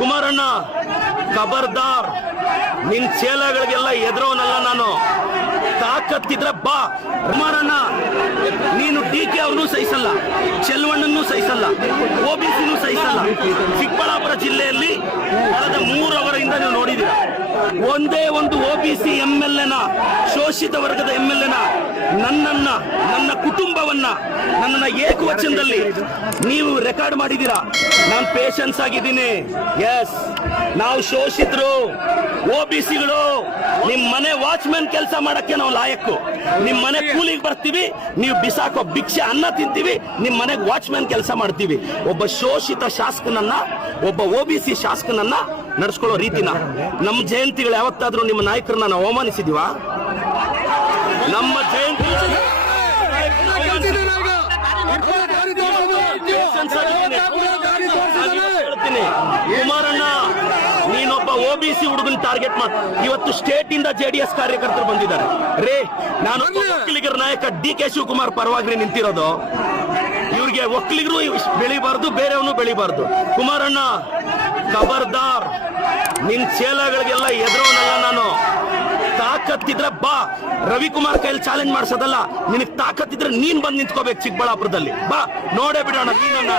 ಕುಮಾರಣ್ಣ ಖಬರ್ದಾರ್, ನಿನ್ ಚೇಲಗಳಿಗೆಲ್ಲ ಎದುರೋನಲ್ಲ ನಾನು. ತಾಕತ್ತಿದ್ರೆ ಬಾ. ಕುಮಾರಣ್ಣ, ನೀನು DK ಅವನು ಸಹಿಸಲ್ಲ, ಚೆಲ್ವಣ್ಣನ್ನು ಸಹಿಸಲ್ಲ, OBCನೂ ಸಹಿಸಲ್ಲ. ಚಿಕ್ಕಬಳ್ಳಾಪುರ ಜಿಲ್ಲೆಯಲ್ಲಿ ಕಳೆದ 3 ಅವರಿಂದ ನೀವು ನೋಡಿದ್ದೀರಾ, ಒಂದೇ ಒಂದು OBC MLA ಶೋಷಿತ ವರ್ಗದ MLA ನನ್ನ ಕುಟುಂಬವನ್ನ, ನನ್ನನ್ನ ಏಕವಚನದಲ್ಲಿ ನೀವು ರೆಕಾರ್ಡ್ ಮಾಡಿದ್ದೀರಾ. ನಾನು ಪೇಷನ್ಸ್ ಆಗಿದ್ದೀನಿ. ಎಸ್, ನಾವು ಶೋಷಿತರು, OBCಗಳು. ನಿಮ್ ಮನೆ ವಾಚ್ಮ್ಯಾನ್ ಕೆಲಸ ಮಾಡಕ್ಕೆ ನಾವು ಲಾಯಕ್ಕು. ನಿಮ್ ಮನೆ ಕೂಲಿಗೆ ಬರ್ತೀವಿ, ನೀವು ಬಿಸಾಕೋ ಭಿಕ್ಷೆ ಅನ್ನ ತಿಂತೀವಿ, ನಿಮ್ ಮನೆಗೆ ವಾಚ್ಮ್ಯಾನ್ ಕೆಲಸ ಮಾಡ್ತೀವಿ. ಒಬ್ಬ ಶೋಷಿತ ಶಾಸಕನನ್ನ, ಒಬ್ಬ OBC ಶಾಸಕನನ್ನ ನಡೆಸ್ಕೊಳ್ಳೋ ರೀತಿನ ನಮ್ಮ ಜಯಂತಿಗಳು ಯಾವತ್ತಾದ್ರೂ ನಿಮ್ಮ ನಾಯಕರನ್ನ ನಾವು ಅವಮಾನಿಸಿದೀವಾ? ನಮ್ಮ ಜಯಂತಿ ಕುಮಾರಣ್ಣ, ನೀನೊಬ್ಬ OBC ಹುಡುಗನ್ ಟಾರ್ಗೆಟ್ ಮಾಡಿ ಇವತ್ತು ಸ್ಟೇಟ್ ಇಂದ JDS ಕಾರ್ಯಕರ್ತರು ಬಂದಿದ್ದಾರೆ. ರೇ, ನಾನು ಒಕ್ಕಲಿಗರ ನಾಯಕ DK ಶಿವಕುಮಾರ್ ಪರವಾಗಿ ನಿಂತಿರೋದು. ಇವ್ರಿಗೆ ಒಕ್ಕಲಿಗರು ಬೆಳಿಬಾರ್ದು, ಬೇರೆಯವನು ಬೆಳಿಬಾರ್ದು. ಕುಮಾರಣ್ಣ ಖಬರ್ದಾರ್, ನಿನ್ ಚೇಲಗಳಿಗೆಲ್ಲ ಎದುರೋನಲ್ಲ ನಾನು. ತಾಕತ್ತಿದ್ರೆ ಬಾ. ರವಿಕುಮಾರ್ ಕೈಯಲ್ಲಿ ಚಾಲೆಂಜ್ ಮಾಡಿಸೋದಲ್ಲ, ನಿನಗೆ ತಾಕತ್ತಿದ್ರೆ ನೀನ್ ಬಂದು ನಿಂತ್ಕೋಬೇಕು ಚಿಕ್ಕಬಳ್ಳಾಪುರದಲ್ಲಿ. ಬಾ, ನೋಡೇ ಬಿಡೋಣ ನೀನನ್ನ.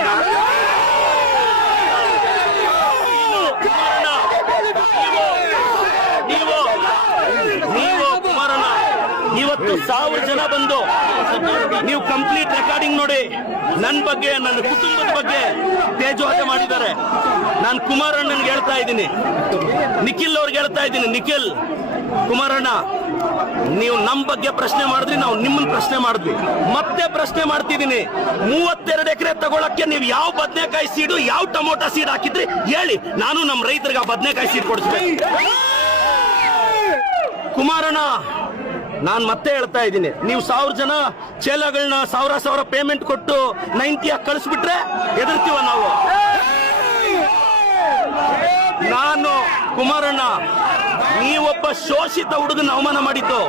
ನೀವು ಕುಮಾರಣ್ಣ, ಇವತ್ತು 1000 ಜನ ಬಂದು ನೀವು ಕಂಪ್ಲೀಟ್ ರೆಕಾರ್ಡಿಂಗ್ ನೋಡಿ, ನನ್ನ ಬಗ್ಗೆ, ನನ್ನ ಕುಟುಂಬದ ಬಗ್ಗೆ ತೇಜೋವಧ ಮಾಡಿದ್ದಾರೆ. ನಾನು ಕುಮಾರಣ್ಣನ್ಗೆ ಹೇಳ್ತಾ ಇದ್ದೀನಿ, ನಿಖಿಲ್ ಅವ್ರಿಗೆ ಹೇಳ್ತಾ ಇದ್ದೀನಿ, ನಿಖಿಲ್, ಕುಮಾರಣ್ಣ, ನೀವು ನಮ್ಮ ಬಗ್ಗೆ ಪ್ರಶ್ನೆ ಮಾಡಿದ್ರಿ, ನಾವು ನಿಮ್ಮನ್ನ ಪ್ರಶ್ನೆ ಮಾಡಿದ್ವಿ, ಮತ್ತೆ ಪ್ರಶ್ನೆ ಮಾಡ್ತಿದ್ದೀನಿ. 32 ಎಕರೆ ತಗೊಳಕ್ಕೆ ನೀವು ಯಾವ ಬದನೆಕಾಯಿ ಸೀಡು, ಯಾವ ಟೊಮೊಟೊ ಸೀಡ್ ಹಾಕಿದ್ರಿ ಹೇಳಿ, ನಾನು ನಮ್ಮ ರೈತರಿಗೆ ಆ ಬದನೆಕಾಯಿ ಸೀಡ್ ಕೊಡಿಸ್ಬೇಕು. ಕುಮಾರಣ್ಣ, ನಾನು ಮತ್ತೆ ಹೇಳ್ತಾ ಇದ್ದೀನಿ, ನೀವು 1000 ಜನ ಚೇಲಗಳನ್ನ 1000 ಪೇಮೆಂಟ್ ಕೊಟ್ಟು 90 ಕಳಿಸ್ಬಿಟ್ರೆ ಎದುರ್ತೀವ ನಾವು. ನಾನು ಕುಮಾರಣ್ಣ, ನೀವೊಬ್ಬ ಶೋಷಿತ ಹುಡುಗನ ಅವಮಾನ ಮಾಡಿದ್ದು,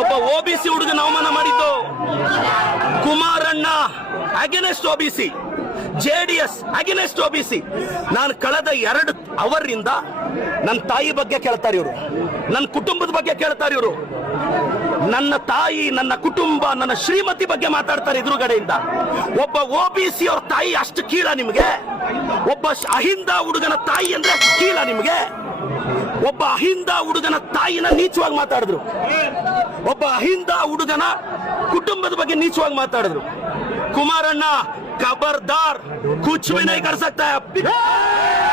ಒಬ್ಬ OBC ಹುಡುಗನ ಅವಮಾನ ಮಾಡಿದ್ದು. Kumaranna against OBC, JDS against OBC. ನಾನು ಕಳೆದ 2 ಅವರಿಂದ ನನ್ನ ತಾಯಿ ಬಗ್ಗೆ ಕೇಳ್ತಾರೆ ಇವರು, ನನ್ನ ಕುಟುಂಬದ ಬಗ್ಗೆ ಕೇಳ್ತಾರೆ ಇವರು. ನನ್ನ ತಾಯಿ, ನನ್ನ ಕುಟುಂಬ, ನನ್ನ ಶ್ರೀಮತಿ ಬಗ್ಗೆ ಮಾತಾಡ್ತಾರೆ ಎದುರುಗಡೆಯಿಂದ. ಒಬ್ಬ OBC ಅವ್ರ ತಾಯಿ ಅಷ್ಟು ಕೀಳ ನಿಮಗೆ? ಒಬ್ಬ ಅಹಿಂದ ಹುಡುಗನ ತಾಯಿ ಅಂದ್ರೆ ಕೀಳ ನಿಮಗೆ? ಒಬ್ಬ ಅಹಿಂದ ಹುಡುಗನ ತಾಯಿನ ನೀಚವಾಗಿ ಮಾತಾಡಿದ್ರು, ಒಬ್ಬ ಅಹಿಂದ ಹುಡುಗನ ಕುಟುಂಬದ ಬಗ್ಗೆ ನೀಚವಾಗಿ ಮಾತಾಡಿದ್ರು. ಕುಮಾರಣ್ಣ ಖಬರ್ದಾರ್, ಕುಚ್ ಭಿ ನಹೀ ಕರ್ ಸಕ್ತಾ ಹೈ.